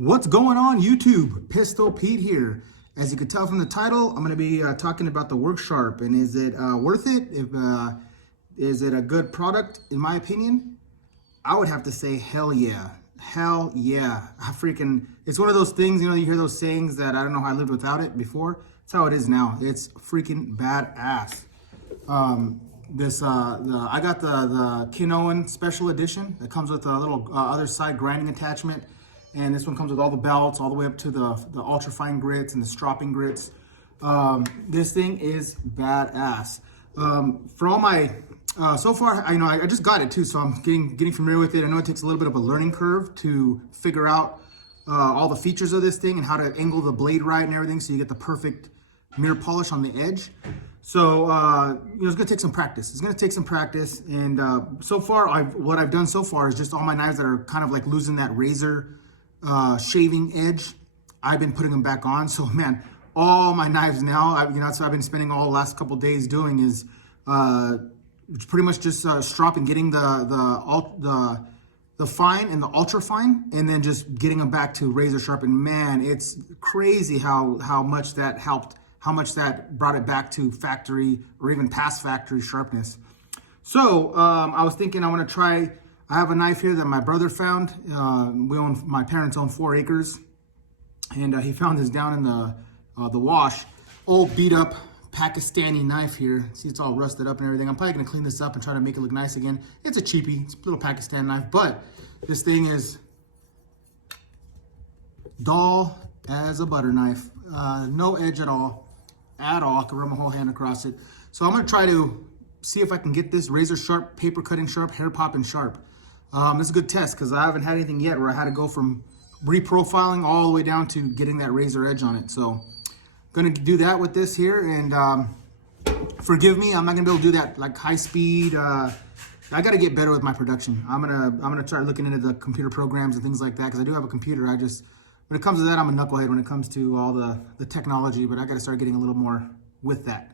What's going on YouTube? Pistol Pete here. As you can tell from the title, I'm going to be talking about the Work Sharp and is it worth it? Is it a good product in my opinion? I would have to say hell yeah. Hell yeah. It's one of those things, you hear those sayings that I don't know how I lived without it before. It's how it is now. It's freaking badass. I got the Kinoan Special Edition that comes with a little other side grinding attachment. And this one comes with all the belts, all the way up to the ultra fine grits and the stropping grits. This thing is badass. For all my, so far, I just got it too, so I'm getting familiar with it. I know it takes a little bit of a learning curve to figure out all the features of this thing and how to angle the blade right and everything so you get the perfect mirror polish on the edge. So, it's gonna take some practice. It's gonna take some practice. And so far, what I've done so far is just all my knives that are kind of like losing that razor shaving edge, I've been putting them back on. So man, all my knives now, that's what I've been spending all the last couple of days doing is pretty much just stropping, getting the fine and the ultra fine, and then just getting them back to razor sharp. And man, it's crazy how much that helped, how much that brought it back to factory or even past factory sharpness. So I was thinking I want to try. I have a knife here that my brother found. My parents own 4 acres, and he found this down in the wash. Old beat up Pakistani knife here. See, it's all rusted up and everything. I'm probably gonna clean this up and try to make it look nice again. It's a cheapie, it's a little Pakistan knife, but this thing is dull as a butter knife. No edge at all. I can run my whole hand across it. So I'm gonna try to see if I can get this razor sharp, paper cutting sharp, hair popping sharp. This is a good test because I haven't had anything yet where I had to go from reprofiling all the way down to getting that razor edge on it. So I'm gonna do that with this here, and forgive me, I'm not gonna be able to do that like high speed. I gotta get better with my production. I'm gonna try looking into the computer programs and things like that because I do have a computer. When it comes to that, I'm a knucklehead when it comes to all the technology, but I gotta start getting a little more with that.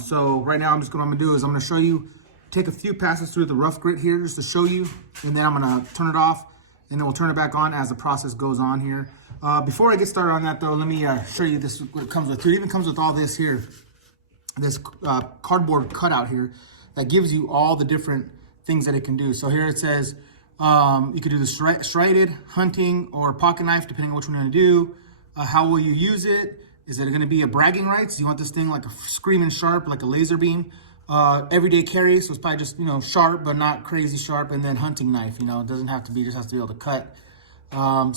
So right now what I'm gonna do is I'm gonna show you, take a few passes through the rough grit here just to show you, and then I'm gonna turn it off and then we'll turn it back on as the process goes on here. Before I get started on that though, let me show you this, what it comes with. It even comes with all this here, this cardboard cutout here that gives you all the different things that it can do. So here it says, you could do the striated, hunting, or pocket knife, depending on which one you're gonna do. How will you use it? Is it gonna be a bragging rights? You want this thing like a screaming sharp, like a laser beam? Everyday carry, so it's probably just, sharp, but not crazy sharp. And then hunting knife, it doesn't have to be, just has to be able to cut.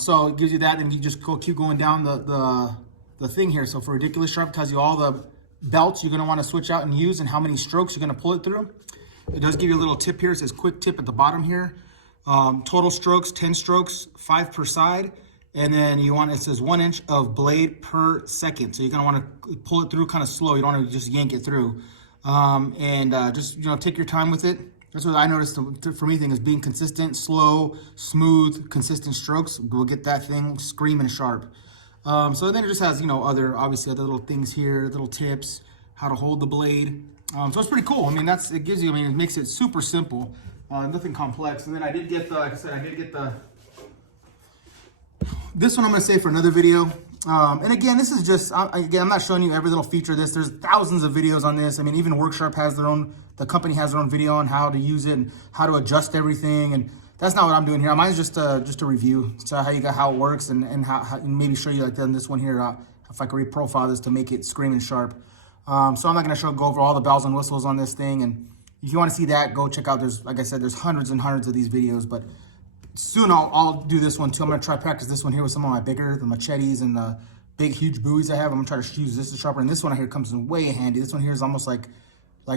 So it gives you that, and you just keep going down the thing here. So for ridiculous sharp, it tells you all the belts you're gonna wanna switch out and use and how many strokes you're gonna pull it through. It does give you a little tip here. It says quick tip at the bottom here. Total strokes, 10 strokes, 5 per side. And then it says 1 inch of blade per second. So you're gonna wanna pull it through kind of slow. You don't wanna just yank it through. Just take your time with it. That's what I noticed for me thing is being consistent, slow, smooth, consistent strokes will get that thing screaming sharp. So then it just has, obviously other little things here, little tips, how to hold the blade. So it's pretty cool. It makes it super simple, nothing complex. And then I did get this one I'm gonna save for another video. And again, this is just, I'm not showing you every little feature of this. There's thousands of videos on this. Even Worksharp has the company has their own video on how to use it and how to adjust everything. And that's not what I'm doing here. Mine's just a review. So how it works and how maybe show you like on this one here, if I could reprofile this to make it screaming sharp. So I'm not gonna go over all the bells and whistles on this thing. And if you wanna see that, go check out, like I said, there's hundreds and hundreds of these videos, but soon I'll do this one too. I'm gonna try practice this one here with some of the machetes and the big huge buoys I have. I'm gonna try to use this as sharper. And this one here comes in way handy. This one here is almost like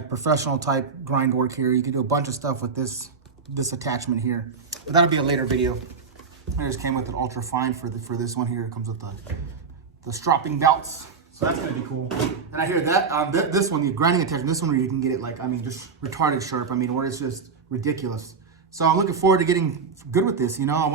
professional type grind work here. You can do a bunch of stuff with this attachment here. But that'll be a later video. I just came with an ultra fine for this one here. It comes with the stropping belts. So that's gonna be cool. And I hear that this one, the grinding attachment, this one where you can get it just retarded sharp. Where it's just ridiculous. So I'm looking forward to getting good with this. I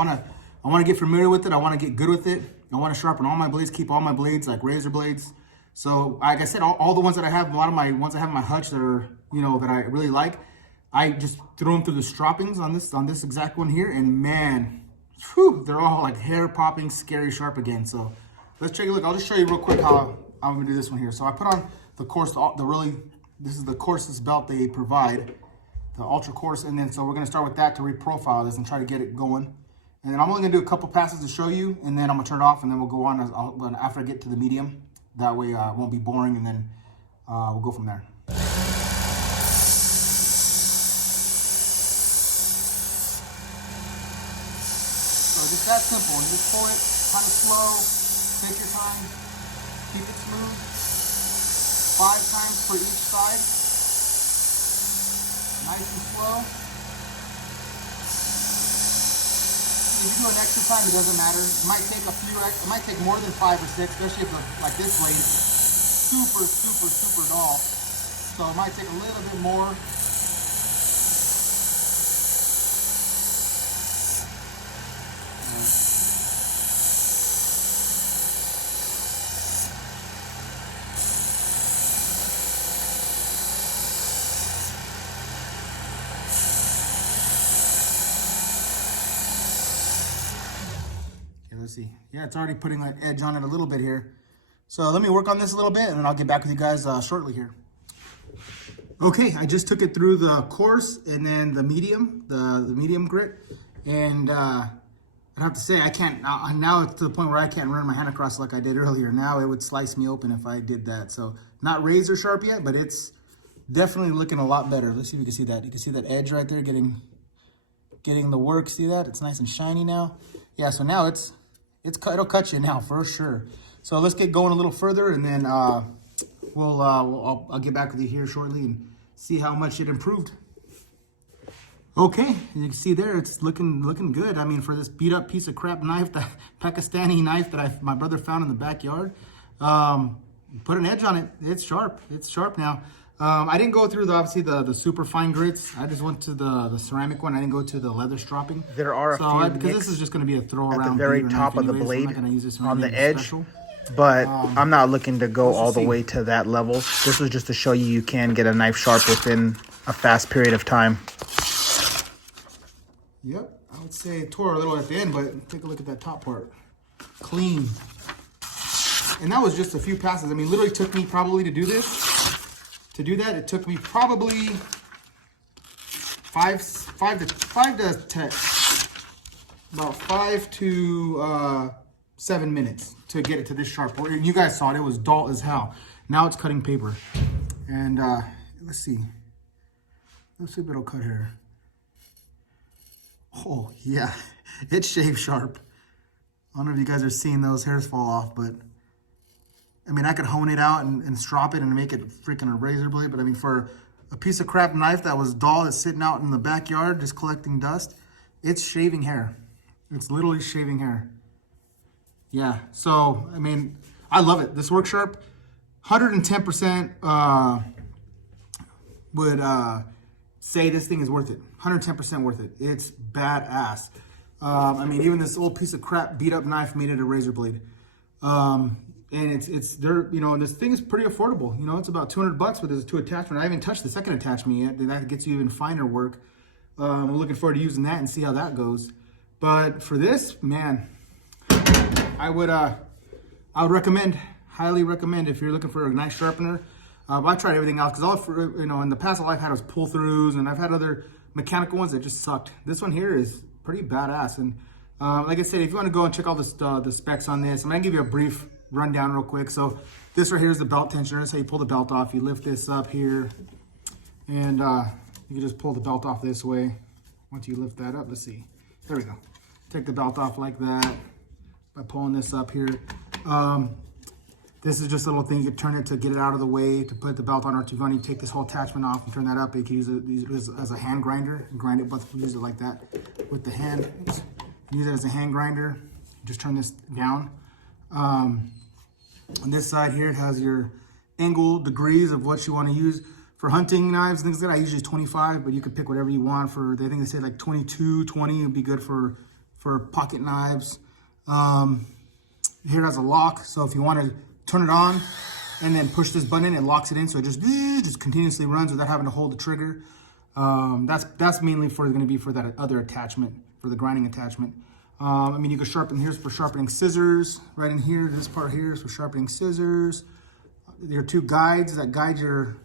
wanna get familiar with it. I wanna get good with it. I wanna sharpen all my blades, keep all my blades like razor blades. So like I said, all the ones that I have, a lot of my ones I have in my hutch that are, that I really like, I just threw them through the stroppings on this exact one here, and man, whew, they're all like hair popping, scary sharp again. So let's take a look. I'll just show you real quick how I'm gonna do this one here. So I put on the coarse, this is the coarsest belt they provide, the ultra coarse, and then so we're gonna start with that to reprofile this and try to get it going. And then I'm only gonna do a couple passes to show you, and then I'm gonna turn it off, and then we'll go on after I get to the medium. That way it won't be boring, and then we'll go from there. So just that simple. You just pull it kind of slow, take your time, keep it smooth. 5 times for each side. Nice and slow. If you do an extra time, it doesn't matter. It might take it might take more than 5 or 6, especially if like this blade is super, super, super dull. So it might take a little bit more. Let's see. Yeah, it's already putting an edge on it a little bit here. So let me work on this a little bit, and then I'll get back with you guys shortly here. Okay, I just took it through the coarse and then the medium, the medium grit, and I have to say I can't now it's to the point where I can't run my hand across like I did earlier. Now it would slice me open if I did that. So not razor sharp yet, but it's definitely looking a lot better. Let's see if you can see that. You can see that edge right there getting the work. See that? It's nice and shiny now. Yeah, so now it'll cut you now for sure. So let's get going a little further, and then I'll get back with you here shortly and see how much it improved. Okay, you can see there, it's looking good. I mean, for this beat up piece of crap knife, the Pakistani knife that my brother found in the backyard, put an edge on it. It's sharp. It's sharp now. I didn't go through obviously the super fine grits. I just went to the ceramic one. I didn't go to the leather stropping. There are a few because this is just going to be a throw around at the very top of the blade on the edge, special. But I'm not looking to go all the way to that level. This was just to show you can get a knife sharp within a fast period of time. Yep, I would say it tore a little at the end, but take a look at that top part. Clean. And that was just a few passes. I mean, literally took me probably to do this. To do that, it took me probably 5 to 7 minutes to get it to this sharp. And you guys saw it, it was dull as hell. Now it's cutting paper. And let's see if it'll cut here. Oh yeah, it's shave sharp. I don't know if you guys are seeing those hairs fall off, but I mean, I could hone it out and strop it and make it freaking a razor blade, but I mean, for a piece of crap knife that was dull, that's sitting out in the backyard just collecting dust, it's shaving hair. It's literally shaving hair. Yeah, so, I mean, I love it. This works sharp. 110% would say this thing is worth it. 110% worth it. It's badass. I mean, even this old piece of crap beat up knife made it a razor blade. And it's there, you know, and this thing is pretty affordable. You know, it's about $200 with this 2 attachment. I haven't touched the second attachment yet. That gets you even finer work. I'm looking forward to using that and see how that goes. But for this, man, I would recommend, highly recommend, if you're looking for a knife sharpener. I tried everything else because in the past all I've had was pull throughs, and I've had other mechanical ones that just sucked. This one here is pretty badass. And like I said, if you want to go and check all the specs on this, I'm gonna give you a brief rundown real quick. So this right here is the belt tensioner. That's how you pull the belt off. You lift this up here, and you can just pull the belt off this way. Once you lift that up, let's see. There we go. Take the belt off like that by pulling this up here. This is just a little thing. You can turn it to get it out of the way, to put the belt on, or if you want to take this whole attachment off and turn that up. You can use it as a hand grinder. Grind it, but use it like that with the hand. Use it as a hand grinder. Just turn this down. On this side here, it has your angle degrees of what you want to use. For hunting knives, things like that, I usually use 25, but you could pick whatever you want. For, I think they say like 22, 20 would be good for pocket knives. Here it has a lock, so if you want to turn it on and then push this button, it locks it in, so it just continuously runs without having to hold the trigger. That's mainly going to be for that other attachment, for the grinding attachment. I mean, you can sharpen, here's for sharpening scissors. Right in here, this part here is for sharpening scissors. There are two guides that guide your,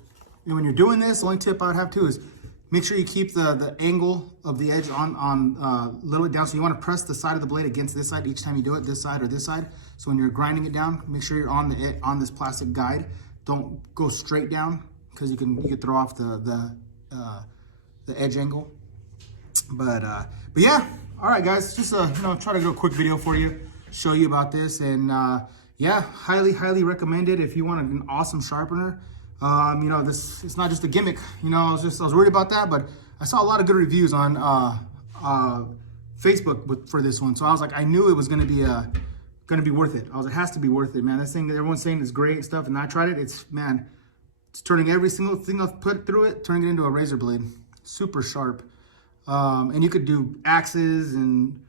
and when you're doing this, the only tip I would have too is make sure you keep the angle of the edge on a little bit down. So you want to press the side of the blade against this side each time you do it, this side or this side. So when you're grinding it down, make sure you're on this plastic guide. Don't go straight down because you can throw off the edge angle. But yeah, all right, guys, just try to do a quick video for you, show you about this, and yeah, highly recommend it if you want an awesome sharpener. This, it's not just a gimmick. I was worried about that, but I saw a lot of good reviews on Facebook for this one, so I was like, I knew it was gonna be worth it. I was like, it has to be worth it, man. This thing that everyone's saying is great and stuff, and I tried it. It's turning every single thing I've put through it, turning it into a razor blade, super sharp. And you could do axes and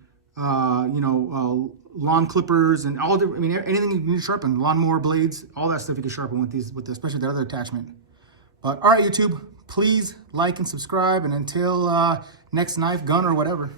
lawn clippers and all different. I mean, anything you need to sharpen, lawnmower blades, all that stuff you can sharpen with especially the other attachment. But all right, YouTube, please like and subscribe, and until next knife, gun, or whatever.